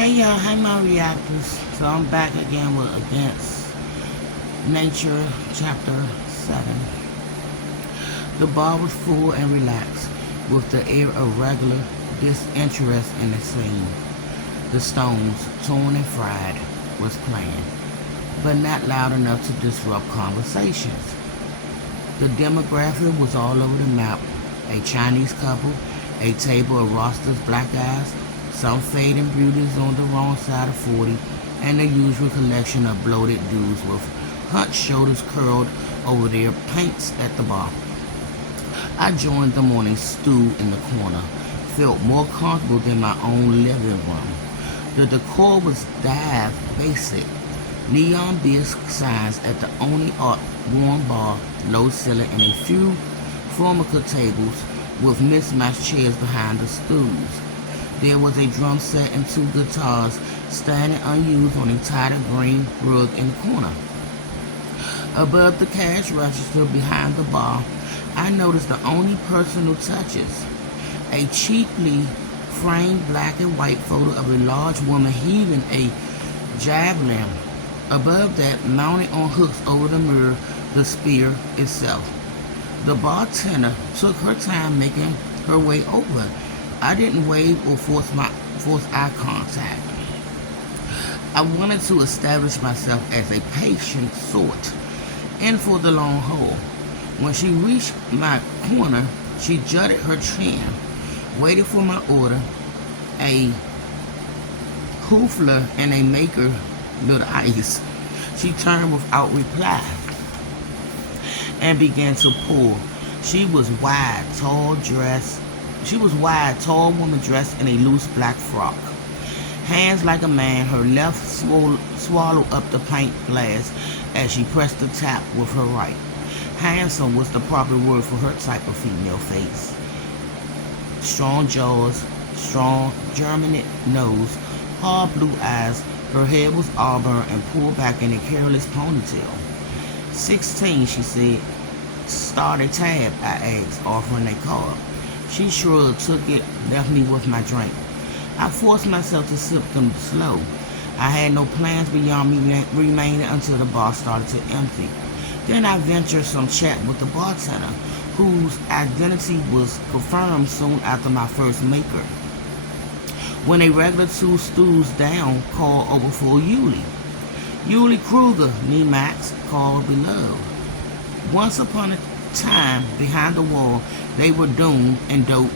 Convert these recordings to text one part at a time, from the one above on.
Hey y'all, hey my reactors. So I'm back again with Against Nature, Chapter 7. The bar was full and relaxed, with the air of regular disinterest in the scene. The Stones, torn and fried, was playing, but not loud enough to disrupt conversations. The demographic was all over the map. A Chinese couple, a table of Rasta's black eyes, some fading beauties on the wrong side of 40, and the usual collection of bloated dudes with hunched shoulders curled over their paints at the bar. I joined them on a stool in the corner, felt more comfortable than my own living room. The decor was dive basic. Neon bisque signs at the only art warm bar, low ceiling, and a few formica tables with mismatched chairs behind the stools. There was a drum set and two guitars standing unused on a tattered green rug in the corner. Above the cash register behind the bar, I noticed the only personal touches. A cheaply framed black and white photo of a large woman heaving a javelin. Above that, mounted on hooks over the mirror, the spear itself. The bartender took her time making her way over. I didn't wave or force eye contact. I wanted to establish myself as a patient sort, in for the long haul. When she reached my corner, she jutted her chin, waited for my order, a hoofler and a maker little ice. She turned without reply and began to pour. She was wide, tall woman dressed in a loose black frock. Hands like a man, her left swallowed up the pint glass as she pressed the tap with her right. Handsome was the proper word for her type of female face. Strong jaws, strong German nose, hard blue eyes. Her hair was auburn and pulled back in a careless ponytail. 16, she said. Start a tab, I asked, offering a card. She shrugged, took it, left me with my drink. I forced myself to sip them slow. I had no plans beyond me remaining until the bar started to empty. Then I ventured some chat with the bartender, whose identity was confirmed soon after my first maker. When a regular two stools down called over for Yuli. Yuli Kruger, me Max, called beloved. Once upon a time, behind the wall, they were doomed and dope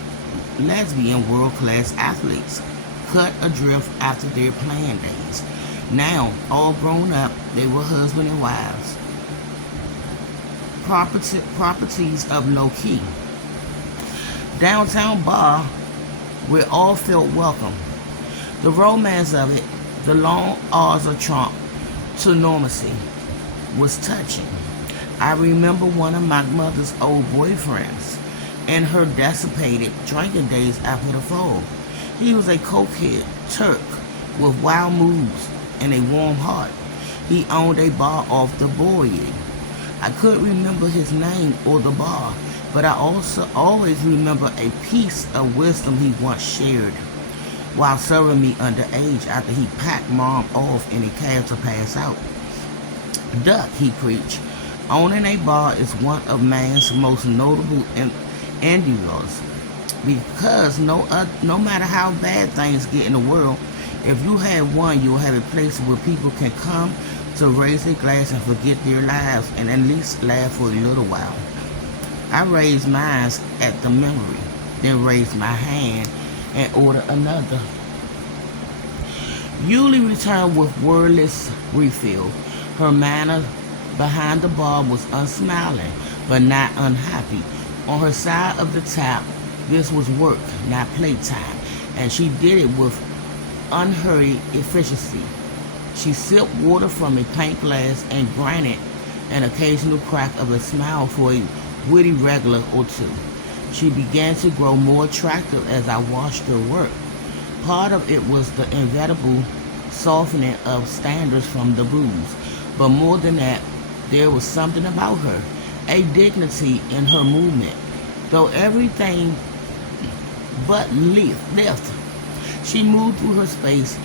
lesbian world-class athletes, cut adrift after their playing days. Now, all grown up, they were husband and wives. Properties of low-key. Downtown bar, where all felt welcome. The romance of it, the long hours of Trump to normalcy, was touching. I remember one of my mother's old boyfriends and her dissipated drinking days after the fall. He was a cokehead Turk with wild moves and a warm heart. He owned a bar off the Boyer. I couldn't remember his name or the bar, but I also always remember a piece of wisdom he once shared while serving me underage after he packed mom off in a cab to pass out. Duck, he preached. Owning a bar is one of man's most notable endeavors because no matter how bad things get in the world, if you have one, you'll have a place where people can come to raise a glass and forget their lives and at least laugh for a little while. I raised mine at the memory, then raised my hand and ordered another. Yuli returned with wordless refill. Her manner behind the bar was unsmiling, but not unhappy. On her side of the tap, this was work, not playtime, and she did it with unhurried efficiency. She sipped water from a pint glass and granted an occasional crack of a smile for a witty regular or two. She began to grow more attractive as I watched her work. Part of it was the inevitable softening of standards from the booze, but more than that, there was something about her, a dignity in her movement. Though everything but lift, she moved through her space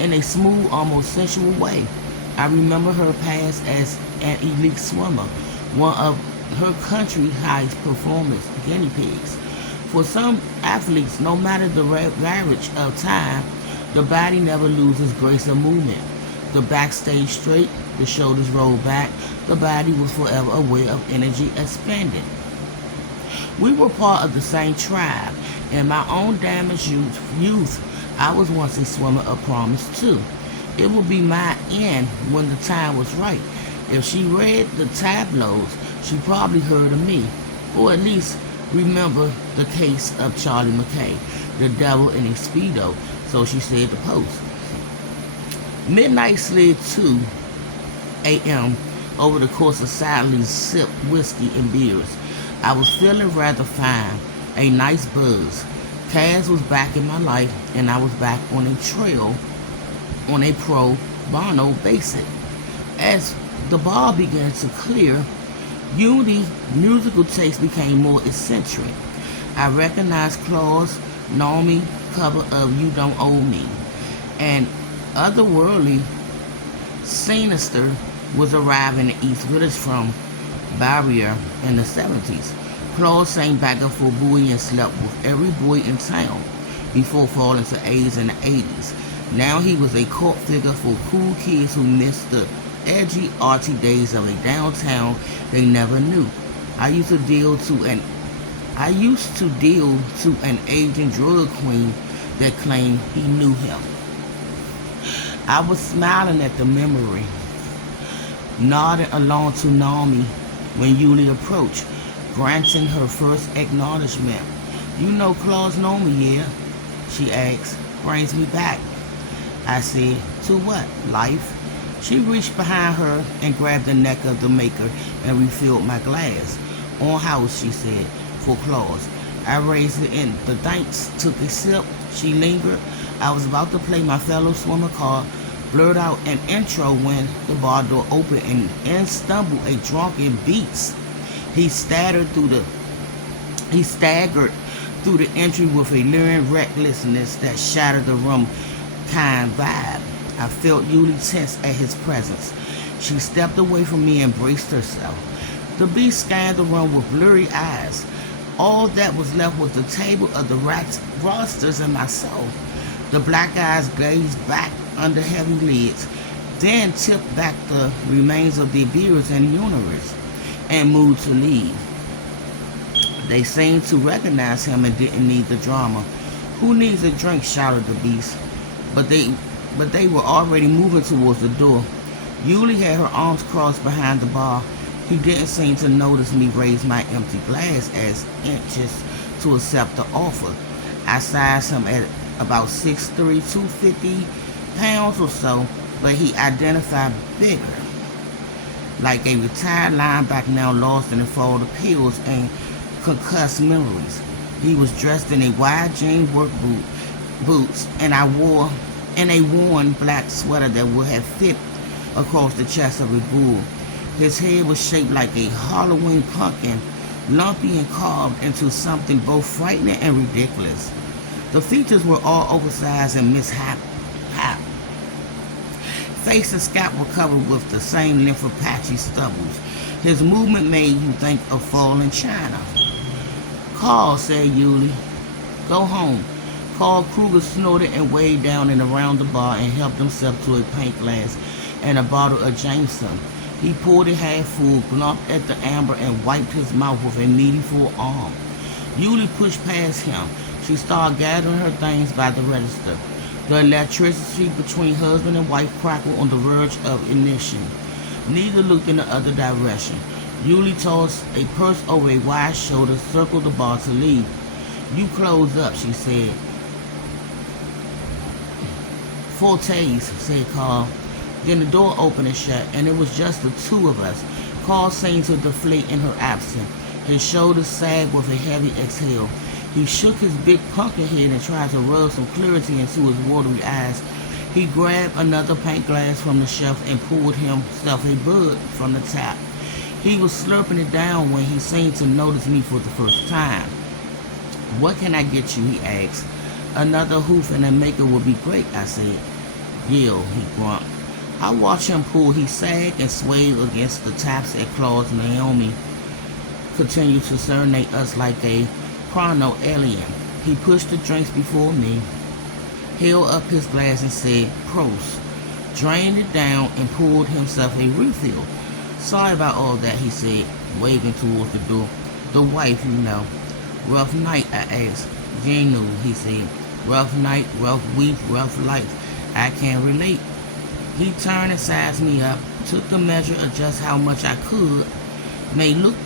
in a smooth, almost sensual way. I remember her past as an elite swimmer, one of her country's highest performance guinea pigs. For some athletes, no matter the ravage of time, the body never loses grace of movement. The back stayed straight, the shoulders rolled back, the body was forever aware of energy expended. We were part of the same tribe. In my own damaged youth, I was once a swimmer of promise too. It would be my end when the time was right. If she read the tabloids, she probably heard of me, or at least remember the case of Charlie McKay, the devil in a Speedo, so she said to Post. Midnight slid 2 a.m. over the course of silently sipped whiskey and beers. I was feeling rather fine, a nice buzz. Kaz was back in my life, and I was back on a trail on a pro bono basis. As the bar began to clear, Unity's musical taste became more eccentric. I recognized Claus Nomi cover of You Don't Owe Me, and otherworldly Sinister was arriving in East Village from Barrier in the 70s. Claus sang backup for Bowie and slept with every boy in town before falling to AIDS in the 80s. Now he was a cult figure for cool kids who missed the edgy, arty days of a downtown they never knew. I used to deal to an aging drug queen that claimed he knew him. I was smiling at the memory, nodding along to Naomi when Yuli approached, granting her first acknowledgement. You know Claus Nomi, yeah? She asked. Brings me back. I said, to what? Life? She reached behind her and grabbed the neck of the maker and refilled my glass. On house, she said, for Claus. I raised it and the thanks, took a sip. She lingered. I was about to play my fellow swimmer card, blurred out an intro when the bar door opened and in stumbled a drunken Beats. He staggered through the entry with a leering recklessness that shattered the room kind vibe. I felt Yuli tense at his presence. She stepped away from me and braced herself. The beast scanned the room with blurry eyes. All that was left was the table of the rosters and myself. The black eyes gazed back under heavy lids, then tipped back the remains of their beards and universe, and moved to leave. They seemed to recognize him and didn't need the drama. Who needs a drink? Shouted the beast. But they were already moving towards the door. Yuli had her arms crossed behind the bar. He didn't seem to notice me raise my empty glass as inches to accept the offer. I sized him at about 6'3", 250 pounds or so, but he identified bigger. Like a retired linebacker now lost in the fall of pills and concussed memories. He was dressed in a wide jean work boots and a worn black sweater that would have fit across the chest of a bull. His head was shaped like a Halloween pumpkin, lumpy and carved into something both frightening and ridiculous. The features were all oversized and mishap. Face and scalp were covered with the same length of patchy stubbles. His movement made you think of falling china. Carl, said Yuli. Go home. Carl Kruger snorted and weighed down and around the bar and helped himself to a pint glass and a bottle of Jameson. He poured it half full, glumped at the amber, and wiped his mouth with a meaty full arm. Yuli pushed past him. She started gathering her things by the register. The electricity between husband and wife crackled on the verge of ignition. Neither looked in the other direction. Yuli tossed a purse over a wide shoulder, circled the bar to leave. You close up, she said. Fortes, said Carl. Then the door opened and shut, and it was just the two of us. Carl seemed to deflate in her absence. His shoulders sagged with a heavy exhale. He shook his big pumpkin head and tried to rub some clarity into his watery eyes. He grabbed another pint glass from the shelf and poured himself a bud from the tap. He was slurping it down when he seemed to notice me for the first time. What can I get you? He asked. Another hoof and a maker would be great, I said. Yield, he grumped. I watched him pull. He sagged and swayed against the taps at claws. Naomi continued to serenade us like a chrono alien. He pushed the drinks before me, held up his glass and said, Prost, drained it down and poured himself a refill. Sorry about all that, he said, waving towards the door. The wife, you know. Rough night, I asked. Janu, he said. Rough night, rough week, rough life. I can relate. He turned and sized me up, took the measure of just how much I could. My look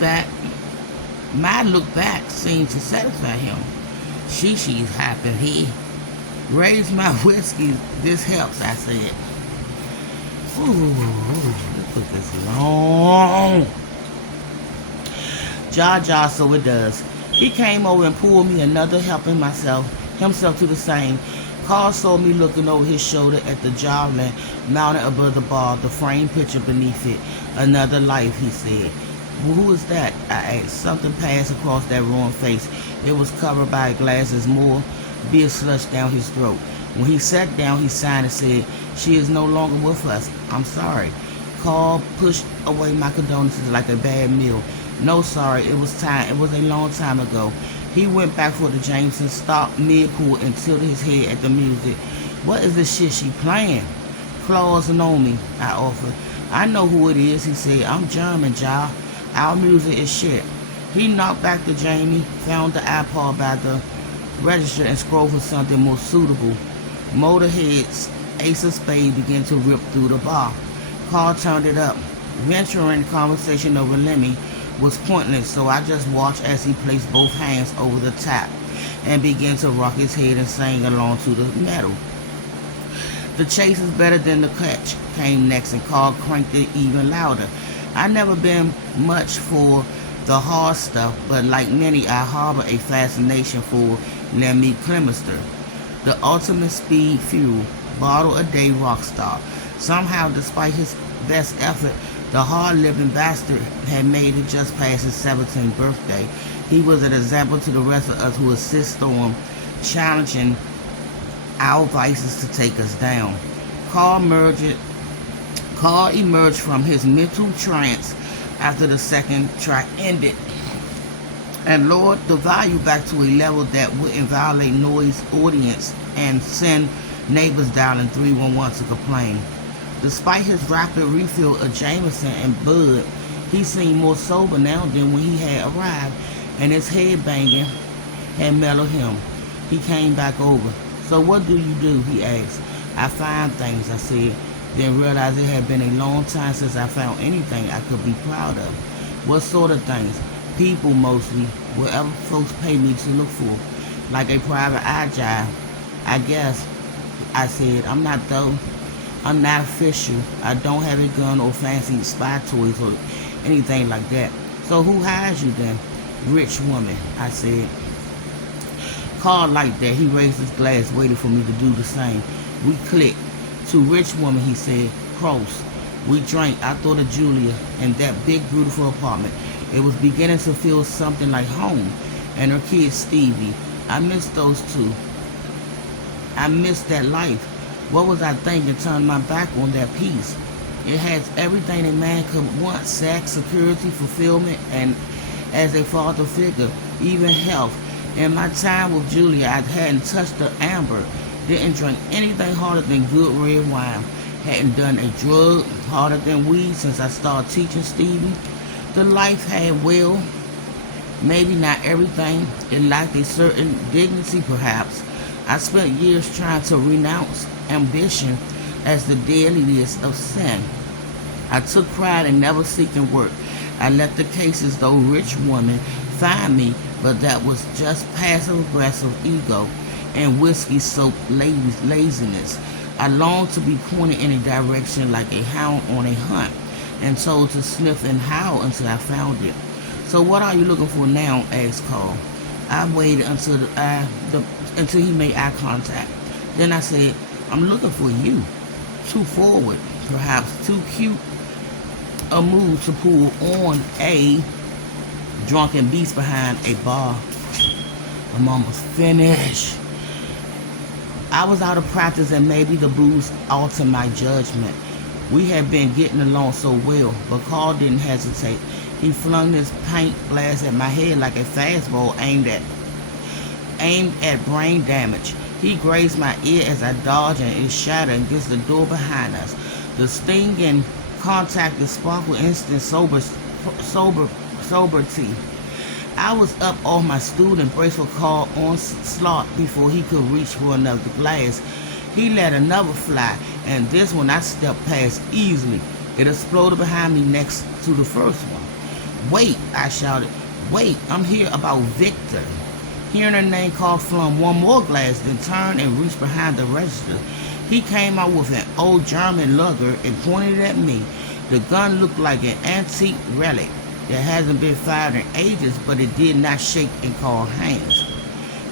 back seemed to satisfy him. She's happy. He raised my whiskey. This helps, I said. Ooh, this book is long. Jaw, so it does. He came over and poured me another, helping himself to the same. Carl saw me looking over his shoulder at the javelin mounted above the bar, the framed picture beneath it. Another life, he said. Well, who is that? I asked. Something passed across that ruined face. It was covered by glasses, more beer sludged down his throat. When he sat down, he signed and said, She is no longer with us. I'm sorry. Carl pushed away my condolences like a bad meal. No, sorry. It was time. It was a long time ago. He went back for the Jameson, stopped mid-pool and tilted his head at the music. What is this shit she playing? Claws know me, I offered. I know who it is, he said. I'm German, Ja. Our music is shit. He knocked back the Jamie, found the iPod by the register and scrolled for something more suitable. Motorhead's Ace of Spades began to rip through the bar. Carl turned it up. Venturing conversation over Lemmy was pointless, so I just watched as he placed both hands over the tap and began to rock his head and sing along to the metal. The chase is better than the catch came next, and Carl cranked it even louder. I never been much for the hard stuff, but like many, I harbor a fascination for Lemmy Kilmister, the ultimate speed fuel, bottle-a-day rock star. Somehow, despite his best effort, the hard-living bastard had made it just past his 17th birthday. He was an example to the rest of us who insist on challenging our vices to take us down. Carl emerged from his mental trance after the second track ended and lowered the volume back to a level that wouldn't violate noise audience and send neighbors dialing 311 to complain. Despite his rapid refill of Jameson and Bud, he seemed more sober now than when he had arrived, and his head banging had mellowed him. He came back over. So what do you do? He asked. I find things, I said, then realized it had been a long time since I found anything I could be proud of. What sort of things? People mostly, whatever folks pay me to look for, like a private eye job. I guess, I said, I'm not official. I don't have a gun or fancy spy toys or anything like that. So who hires you then? Rich woman, I said. Carl liked that. He raised his glass, waiting for me to do the same. We clicked. To rich woman, he said. Prost. We drank. I thought of Julia and that big, beautiful apartment. It was beginning to feel something like home. And her kid, Stevie. I missed those two. I missed that life. What was I thinking? Turned my back on that piece. It has everything a man could want: sex, security, fulfillment, and as a father figure, even health. In my time with Julia, I hadn't touched the amber, didn't drink anything harder than good red wine, hadn't done a drug harder than weed since I started teaching Stevie. The life had, well, maybe not everything. It lacked a certain dignity, perhaps. I spent years trying to renounce ambition as the deadliest of sin. I took pride in never seeking work. I let the cases, though rich woman, find me, but that was just passive-aggressive ego and whiskey-soaked laziness. I longed to be pointed in a direction like a hound on a hunt and told to sniff and howl until I found it. So what are you looking for now? Asked Carl. I waited until he made eye contact. Then I said, I'm looking for you. Too forward, perhaps too cute a move to pull on a drunken beast behind a bar. I'm almost finished. I was out of practice and maybe the booze altered my judgment. We had been getting along so well, but Carl didn't hesitate. He flung his pint glass at my head like a fastball aimed at brain damage. He grazed my ear as I dodged and it shattered against the door behind us. The stinging contact that sparkled instant sobriety. I was up off my stool and braced for Carl onslaught before he could reach for another glass. He let another fly, and this one I stepped past easily. It exploded behind me next to the first one. Wait, I shouted. Wait, I'm here about Victor. Hearing her name, Carl flung one more glass, then turned and reached behind the register. He came out with an old German Luger and pointed at me. The gun looked like an antique relic that hasn't been fired in ages, but it did not shake in Carl's hands.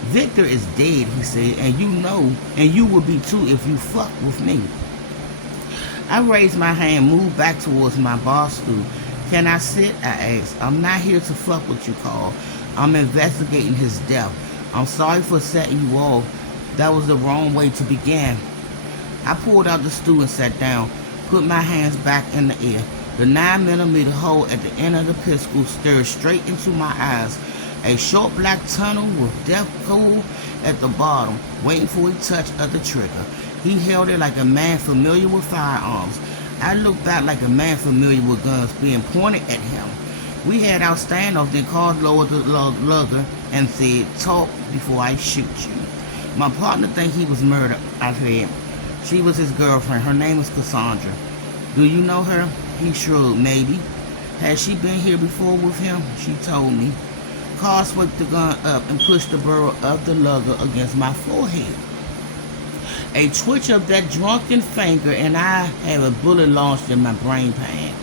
Victor is dead, he said, and you know, and you will be too if you fuck with me. I raised my hand, moved back towards my bar stool. Can I sit? I asked. I'm not here to fuck with you, Carl. I'm investigating his death. I'm sorry for setting you off. That was the wrong way to begin. I pulled out the stool and sat down, put my hands back in the air. The 9mm hole at the end of the pistol stared straight into my eyes. A short black tunnel with death cool at the bottom, waiting for a touch of the trigger. He held it like a man familiar with firearms. I looked back like a man familiar with guns being pointed at him. We had our standoff, then Carl lowered the lugger and said, talk before I shoot you. My partner think he was murdered, I said. She was his girlfriend. Her name was Cassandra. Do you know her? He shrugged. Maybe. Has she been here before with him? She told me. Carl swept the gun up and pushed the barrel of the lugger against my forehead. A twitch of that drunken finger and I had a bullet launched in my brain pan.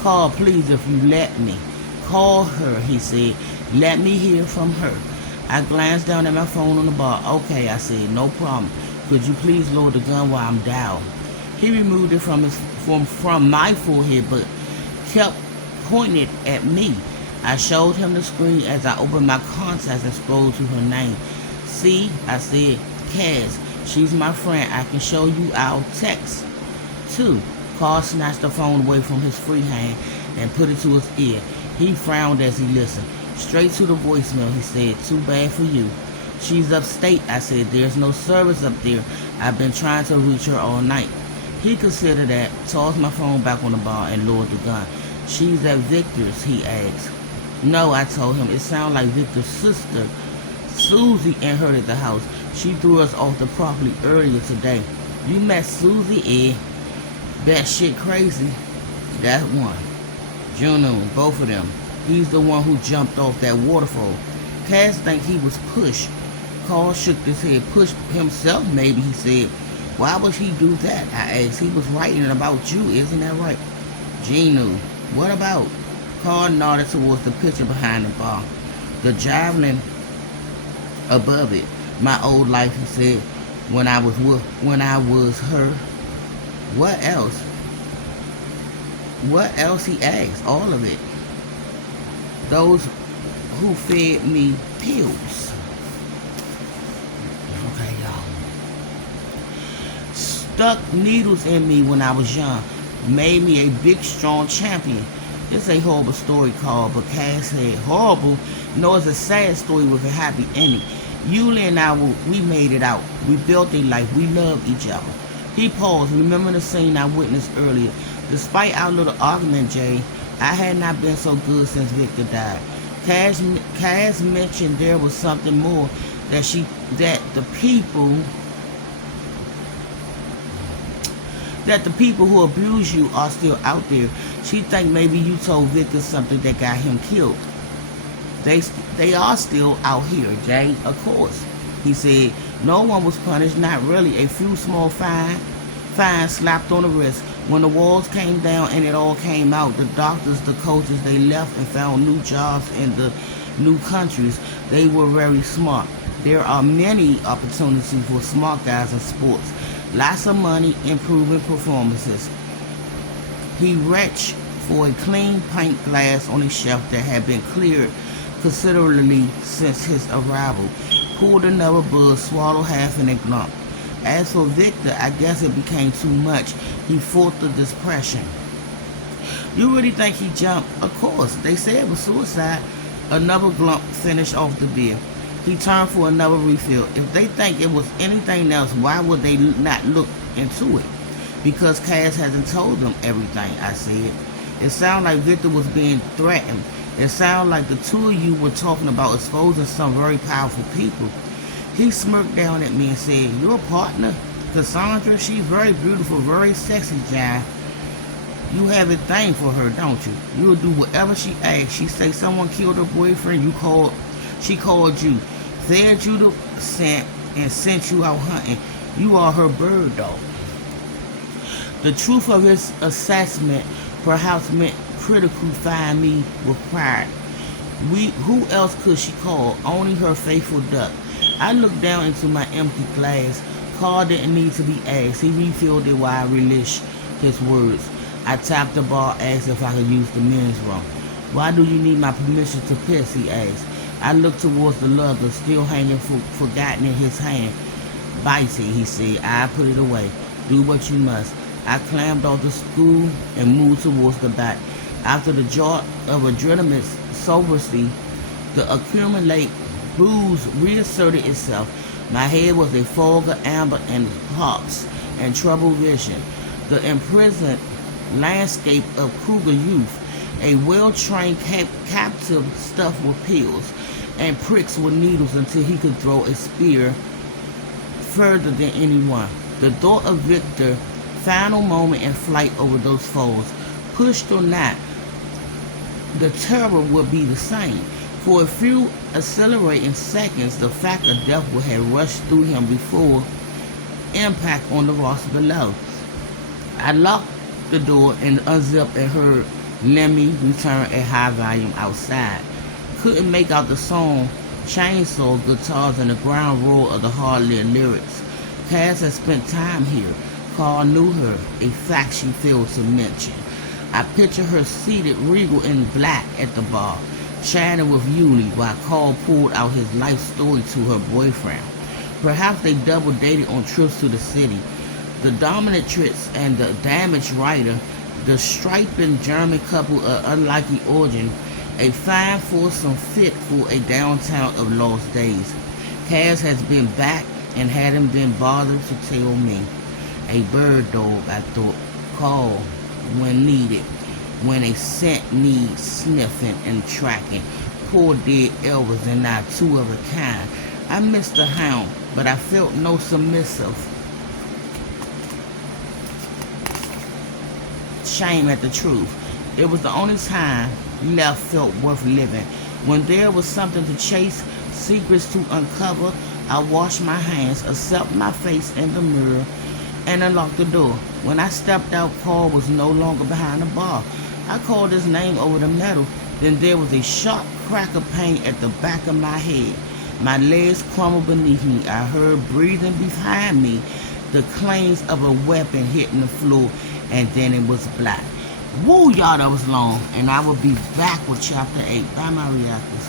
Carl, please, if you let me. Call her, he said. Let me hear from her. I glanced down at my phone on the bar. Okay, I said, no problem. Could you please lower the gun while I'm down? He removed it from my forehead, but kept pointing it at me. I showed him the screen as I opened my contacts and scrolled to her name. See, I said, Cass, she's my friend. I can show you our text, too. Carl snatched the phone away from his free hand and put it to his ear. He frowned as he listened. Straight to the voicemail, he said, too bad for you. She's upstate, I said. There's no service up there. I've been trying to reach her all night. He considered that, tossed my phone back on the bar, and lowered the gun. She's at Victor's, he asked. No, I told him. It sounded like Victor's sister, Susie, and her at the house. She threw us off the property earlier today. You met Susie, That shit crazy. That one. Juno, both of them. He's the one who jumped off that waterfall. Cass think he was pushed. Carl shook his head. Pushed himself, maybe, he said. Why would he do that? I asked. He was writing about you, isn't that right? Gino, what about? Carl nodded towards the picture behind the bar. The javelin above it. My old life, he said, when I was her. What else? What else, he asked. All of it. Those who fed me pills. Okay, y'all. Stuck needles in me when I was young. Made me a big, strong champion. It's a horrible story, Carl, but Cass said, horrible? No, it's a sad story with a happy ending. Yulia and I, we made it out. We built a life. We loved each other. He paused. Remember the scene I witnessed earlier. Despite our little argument, Jay, I had not been so good since Victor died. Cass mentioned there was something more, that the people who abuse you are still out there. She think maybe you told Victor something that got him killed. They are still out here, Jay, of course. He said, no one was punished, not really. A few small fines slapped on the wrist. When the walls came down and it all came out, the doctors, the coaches, they left and found new jobs in the new countries. They were very smart. There are many opportunities for smart guys in sports. Lots of money, improving performances. He reached for a clean pint glass on a shelf that had been cleared considerably since his arrival. Pulled another buzz, swallowed half in a glump. As for Victor, I guess it became too much. He fought the depression. You really think he jumped? Of course. They said it was suicide. Another glump finished off the beer. He turned for another refill. If they think it was anything else, why would they not look into it? Because Cass hasn't told them everything, I said. It sounded like Victor was being threatened. It sounded like the two of you were talking about exposing some very powerful people. He smirked down at me and said, your partner, Cassandra, she's very beautiful, very sexy, John. You have a thing for her, don't you? You'll do whatever she asks. She say someone killed her boyfriend, she called you, fed you the scent, and sent you out hunting. You are her bird dog. The truth of his assessment perhaps meant critical find me with pride. Who else could she call? Only her faithful duck. I looked down into my empty glass. Carl didn't need to be asked. He refilled it while I relished his words. I tapped the bar, asked if I could use the men's room. Why do you need my permission to piss? He asked. I looked towards the leather, still hanging forgotten in his hand. Bite it, he said. I put it away. Do what you must. I climbed off the stool and moved towards the back. After the jolt of adrenaline sobriety, the accumulated booze reasserted itself. My head was a fog of amber and hawks and troubled vision. The imprisoned landscape of Kruger youth, a well-trained captive stuffed with pills and pricks with needles until he could throw a spear further than anyone. The thought of Victor, final moment in flight over those foes, pushed or not, the terror would be the same. For a few accelerating seconds, the fact of death would have rushed through him before impact on the rocks below. I locked the door and unzipped and heard Lemmy return at high volume outside. Couldn't make out the song, chainsaw guitars, and the ground roar of the hard-lit lyrics. Cass had spent time here. Carl knew her, a fact she failed to mention. I pictured her seated regal in black at the bar, chatting with Yuli while Carl pulled out his life story to her boyfriend. Perhaps they double dated on trips to the city. The dominatrix and the damaged writer, the striping German couple of unlikely origin, a fine foursome fit for a downtown of lost days. Cass has been back and hadn't been bothered to tell me. A bird dog, I thought, called when needed, when a scent needs sniffing and tracking. Poor dead Elvis and I two of a kind. I missed the hound, but I felt no submissive shame at the truth. It was the only time left felt worth living. When there was something to chase, secrets to uncover, I washed my hands, accepted my face in the mirror, and unlocked the door. When I stepped out, Paul was no longer behind the bar. I called his name over the metal. Then there was a sharp crack of pain at the back of my head. My legs crumbled beneath me. I heard breathing behind me, the clangs of a weapon hitting the floor, and then it was black. Woo, y'all, that was long. And I will be back with chapter 8. Bye, my reactors.